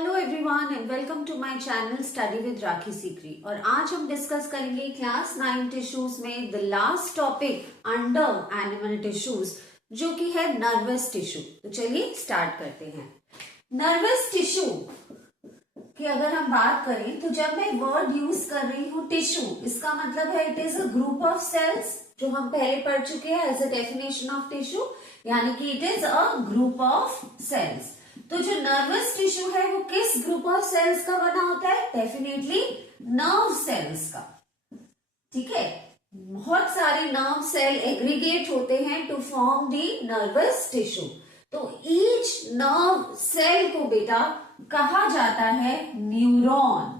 Hello everyone and welcome to my channel study with Rakhi Sikri. और आज हम डिस्कस करेंगे क्लास 9 टिश्यूज में the last topic under animal tissues जो कि है नर्वस टिश्यू। तो चलिए स्टार्ट करते हैं। नर्वस टिश्यू की अगर हम बात करें तो जब मैं वर्ड यूज कर रही हूँ टिश्यू, इसका मतलब है it is a group of cells, जो हम पहले पढ़ चुके हैं as a definition of tissue, यानी कि it is a group of cells. तो जो नर्वस टिश्यू है वो किस ग्रुप ऑफ सेल्स का बना होता है? डेफिनेटली नर्व सेल्स का। ठीक है, बहुत सारे नर्व सेल एग्रीगेट होते हैं to form the nervous tissue. तो ईच नर्व सेल को बेटा कहा जाता है न्यूरॉन।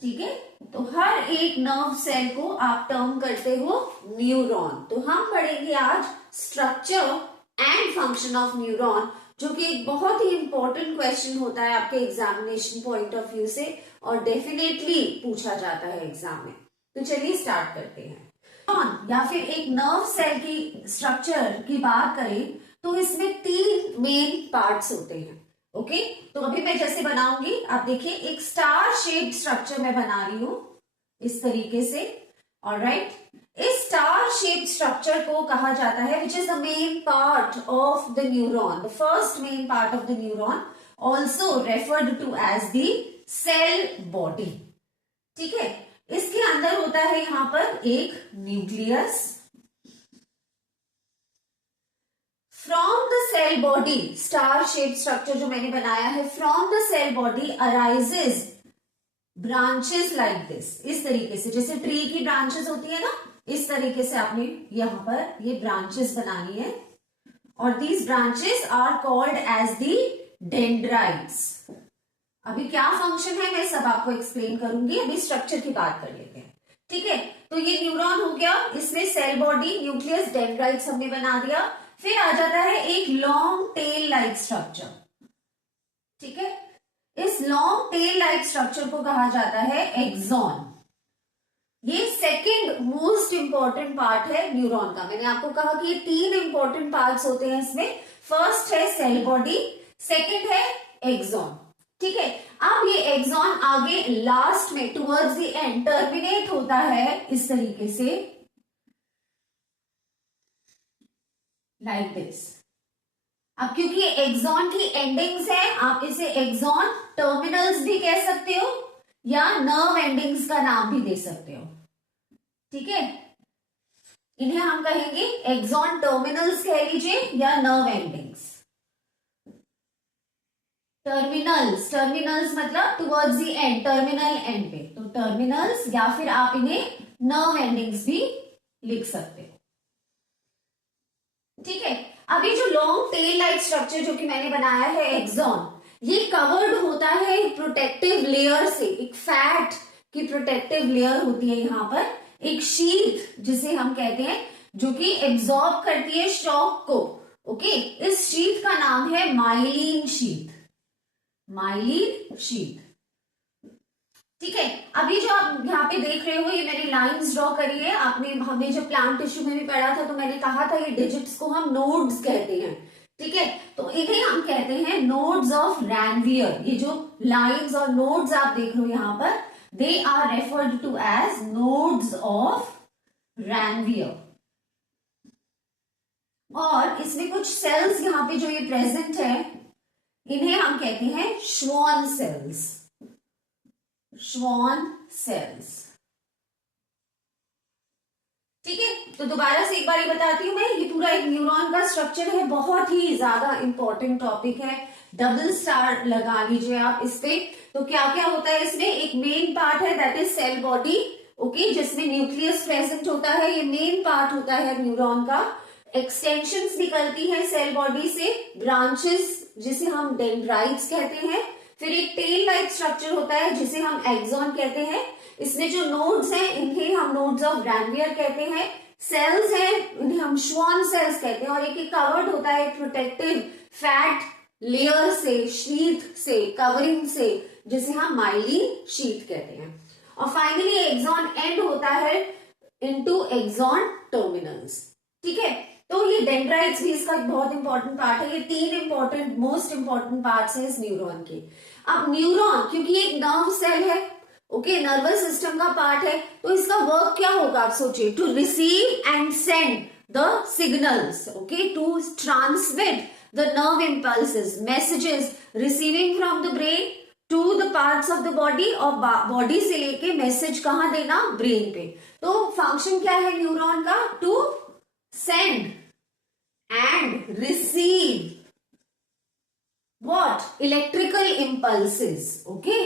ठीक है, तो हर एक नर्व सेल को आप टर्म करते हो न्यूरॉन। तो हम पढ़ेंगे आज structure and function of neuron, जो कि एक बहुत ही इंपॉर्टेंट क्वेश्चन होता है आपके एग्जामिनेशन पॉइंट ऑफ व्यू से और डेफिनेटली पूछा जाता है एग्जाम में। तो चलिए स्टार्ट करते हैं। या फिर एक नर्व सेल की स्ट्रक्चर की बात करें तो इसमें 3 मेन पार्ट्स होते हैं। ओके, तो अभी मैं जैसे बनाऊंगी, आप देखिए एक स्टार शेप्ड स्ट्रक्चर मैं बना रही हूं इस तरीके से। ऑलराइट, इस स्टार शेप्ड स्ट्रक्चर को कहा जाता है which is the main part of the neuron, the first main part of the neuron, also referred to as the cell body. ठीक है, इसके अंदर होता है यहां पर एक nucleus. From the cell body, star shaped structure जो मैंने बनाया है, from the cell body arises branches like this, इस तरीके से, जैसे ट्री की ब्रांचेस होती है ना, इस तरीके से आपने यहां पर ये ब्रांचेस बनानी है। और these branches are called as the dendrites. अभी क्या फंक्शन है मैं सब आपको एक्सप्लेन करूंगी, अभी स्ट्रक्चर की बात कर लेते हैं। ठीक है, तो ये न्यूरॉन हो गया, इसमें सेल बॉडी, न्यूक्लियस, डेंड्राइट्स हमने बना दिया। फिर आ जाता है एक लॉन्ग टेल लाइक स्ट्रक्चर। ठीक है, इस लॉन्ग टेल लाइक स्ट्रक्चर को कहा जाता है एक्सॉन। ये सेकंड मोस्ट इंपॉर्टेंट पार्ट है न्यूरॉन का। मैंने आपको कहा कि ये 3 इंपॉर्टेंट पार्ट्स होते हैं इसमें। फर्स्ट है सेल बॉडी, सेकंड है एक्सॉन। ठीक है, अब ये एक्सॉन आगे लास्ट में टुवर्ड्स द एंड टर्मिनेट होता है इस तरीके से, लाइक दिस। अब क्योंकि एक्सॉन की एंडिंग्स है, आप इसे एक्सॉन टर्मिनल्स भी कह सकते हो या नर्व एंडिंग्स का नाम भी दे सकते हो। ठीक है, इन्हें हम कहेंगे एक्सॉन टर्मिनल्स कह लीजिए या नर्व एंडिंग्स। टर्मिनल्स, टर्मिनल्स मतलब towards the end, terminal and पे, तो टर्मिनल्स, या फिर आप इन्हें नर्व एंडिंग्स भी लिख सकते हो। ठीक है, अभी जो लॉन्ग टेल लाइक स्ट्रक्चर जो कि मैंने बनाया है एक्सॉन, ये कवर्ड होता है एक प्रोटेक्टिव लेयर से, एक फैट की प्रोटेक्टिव लेयर होती है यहां पर, एक शीट जिसे हम कहते हैं, जो कि एब्जॉर्ब करती है शॉक को। ओके, इस शीट का नाम है माइलिन शीट, माइलिन शीट। ठीक है, अभी जो आप यहाँ पे देख रहे हो, ये मैंने लाइंस ड्रॉ करी है। हमने जब प्लांट टिश्यू में भी पढ़ा था तो मैंने कहा था ये डिजिट्स को हम नोड्स कहते हैं। ठीक है, तो इन्हें हम कहते हैं नोड्स ऑफ रैनवियर। ये जो लाइंस और नोड्स आप देख रहे हो यहाँ पर, they are referred to as nodes of Ranvier. और इसमें कुछ सेल्स यहाँ पे जो ये प्रेजेंट है, इन्हें हम कहते हैं श्वान सेल्स, श्वान सेल्स। ठीक है, तो दोबारा से एक बार बताती हूं मैं, ये पूरा एक न्यूरॉन का स्ट्रक्चर है, बहुत ही ज्यादा इंपॉर्टेंट टॉपिक है, डबल स्टार लगा लीजिए आप इस पे। तो क्या क्या होता है इसमें? एक मेन पार्ट है that is cell body, okay, जिसमें न्यूक्लियस प्रेजेंट होता है, ये मेन पार्ट होता है न्यूरॉन का। एक्सटेंशंस निकलती है सेल बॉडी से, ब्रांचेस जिसे हम डेंड्राइट्स कहते हैं। फिर एक टेल लाइक स्ट्रक्चर होता है जिसे हम एक्सॉन कहते हैं। इसमें जो नोड्स हैं इन्हें हम नोड्स ऑफ रैनवियर कहते हैं। सेल्स हैं इन्हें हम श्वान सेल्स कहते हैं। और एक कवर्ड होता है प्रोटेक्टिव फैट लेयर से, शीट से, कवरिंग से, जिसे हम माइलिन शीट कहते हैं। और फाइनली एक्सॉन एंड होता है इनटू एक्सॉन टर्मिनल्स। ठीक है, तो ये डेंड्राइट्स भी इसका बहुत इंपॉर्टेंट पार्ट है। ये 3 इंपॉर्टेंट मोस्ट इंपॉर्टेंट पार्ट्स हैं इस न्यूरॉन के। अब न्यूरॉन क्योंकि ये एक नर्व सेल है, ओके, नर्वस सिस्टम का पार्ट है, तो इसका वर्क क्या होगा आप सोचिए, to receive and send the signals, okay, to transmit the nerve impulses, messages receiving from the brain to the parts of the body, और बॉडी से लेके मैसेज कहां देना, ब्रेन पे। तो फंक्शन क्या है न्यूरॉन का, to send and receive what, electrical impulses, okay,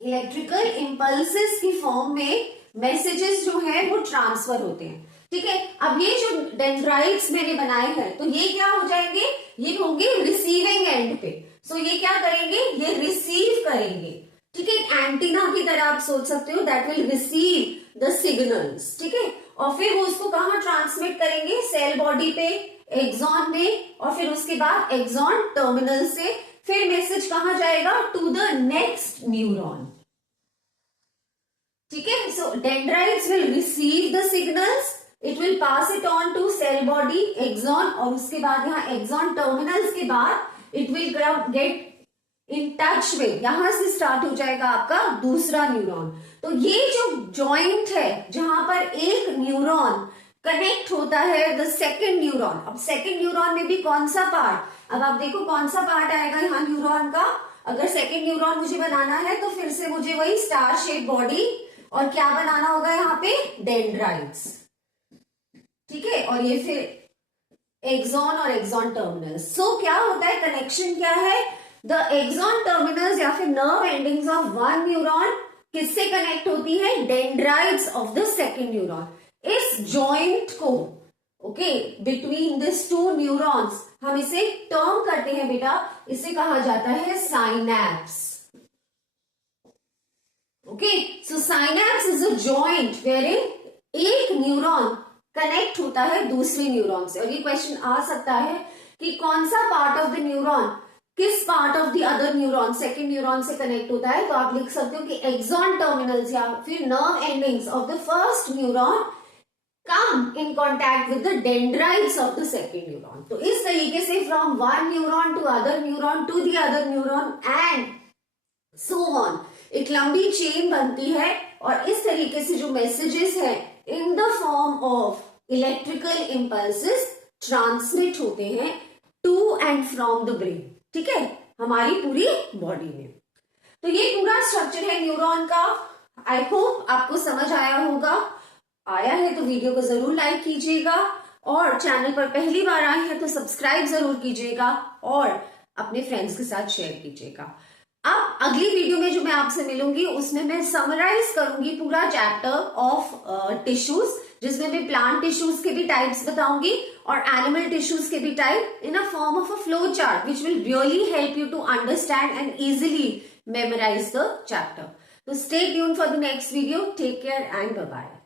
electrical impulses की फॉर्म में मैसेजेस जो है वो ट्रांसफर होते हैं, ठीक है। अब ये जो डेंड्राइट्स मैंने बनाए हैं तो ये क्या हो जाएंगे, ये होंगे रिसीविंग एंड पे। सो ये क्या करेंगे, ये रिसीव करेंगे, ठीक है। एंटीना की तरह आप सोच सकते हो, that will receive the signals, ठीक है। और फिर वो उसको कहां ट्रांसमिट करेंगे, सेल बॉडी पे, एक्सॉन में, और फिर उसके बाद एक्सॉन टर्मिनल से फिर मैसेज कहां जाएगा, टू द नेक्स्ट न्यूरॉन, ठीक है। So dendrites will receive the signals, it will pass it on to cell body, axon, और उसके बाद यहाँ एक्सॉन टर्मिनल्स के बाद it will get in touch with, यहां से स्टार्ट हो जाएगा आपका दूसरा न्यूरॉन। तो ये जो जॉइंट है जहां पर एक न्यूरॉन कनेक्ट होता है द सेकेंड न्यूरॉन। अब सेकेंड न्यूरॉन में भी कौन सा पार्ट, अब आप देखो कौन सा पार्ट आएगा यहाँ न्यूरॉन का। अगर सेकेंड न्यूरॉन मुझे बनाना है तो फिर से मुझे वही स्टार शेप बॉडी और क्या बनाना होगा यहाँ पे, डेंड्राइट्स, ठीक है। और ये फिर एक्सॉन और एक्सॉन टर्मिनल्स। सो क्या होता है, कनेक्शन क्या है, द एक्सॉन टर्मिनल्स या फिर nerve endings of one neuron किससे कनेक्ट होती है, dendrites of the second neuron. इस जॉइंट को, okay, between this to neurons हम इसे टर्म करते हैं बेटा, इसे कहा जाता है synapse, okay. So synapse is a joint wherein एक न्यूरॉन कनेक्ट होता है दूसरे न्यूरॉन से। और ये क्वेश्चन आ सकता है कि कौन सा पार्ट ऑफ द न्यूरॉन किस part of the other neuron, second neuron से कनेक्ट होता है। तो आप लिख सकते हो कि एक्सॉन टर्मिनल्स या फिर nerve endings of the first neuron come in contact with the dendrites of the second neuron। तो इस तरीके से from one neuron to other neuron to the other neuron and so on एक लंबी chain बनती है, और इस तरीके से जो मैसेजेस है in the form of electrical impulses transmit होते हैं to and from the brain, ठीक है, हमारी पूरी बॉडी में। तो ये पूरा स्ट्रक्चर है न्यूरॉन का। आई होप आपको समझ आया होगा। आया है तो वीडियो को जरूर लाइक कीजिएगा, और चैनल पर पहली बार आए हैं तो सब्सक्राइब जरूर कीजिएगा और अपने फ्रेंड्स के साथ शेयर कीजिएगा। अब अगली वीडियो में जो मैं आपसे मिलूंगी उसमें मैं समराइज करूंगी पूरा चैप्टर ऑफ टिश्यूज, जिसमें मैं प्लांट टिश्यूज के भी टाइप्स बताऊंगी और एनिमल टिश्यूज के भी type in a form of a flow chart which will really help you to understand and easily memorise the chapter. तो stay tuned for the next video. Take care and bye bye.